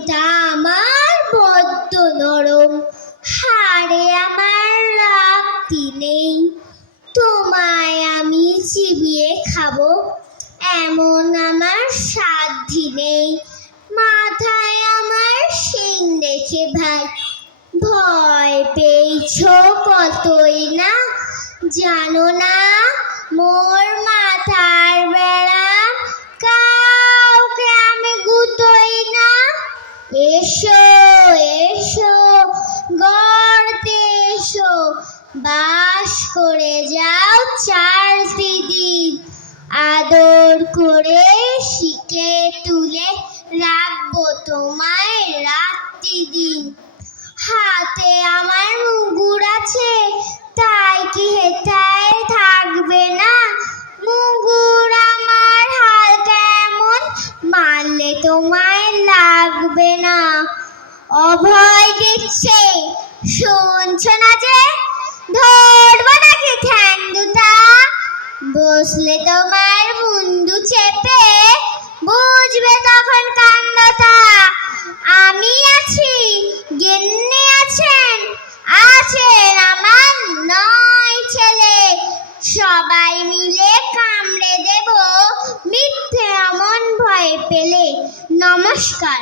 মনটা আমার বড্ড নরম, হাড়ে আমার রাখতি নেই। তোমায় আমি চিবিয়ে খাব, এমন আমার সাধ্যি নেই। মাথায় আমার শিং দেখে ভাই, ভয় পেয়েছ কতই না? জানো না বাস করে যাও চারটি দিন। আদর করে শিখে তুলে রাখব তোমায় রাত্রি দিন। হাতে আমার মুগুর আছে, তাই কি হেথায় থাকবে না? মুগুর আমার হালকা এমন মারলে তোমায় লাগবে না। অভয় দিচ্ছে, শুনছো না যে ধরবো নাকি ঠ্যাং বসলে তোমার মুন্ডু চেপে বুঝবে তখন কাণ্ডটা। আমি আছি, গেন্নি আছেন আছেন আমার নয় ছেলে। সবাই মিলে কামড়ে দেব মিথ্যে এমন ভয় পেলে। নমস্কার।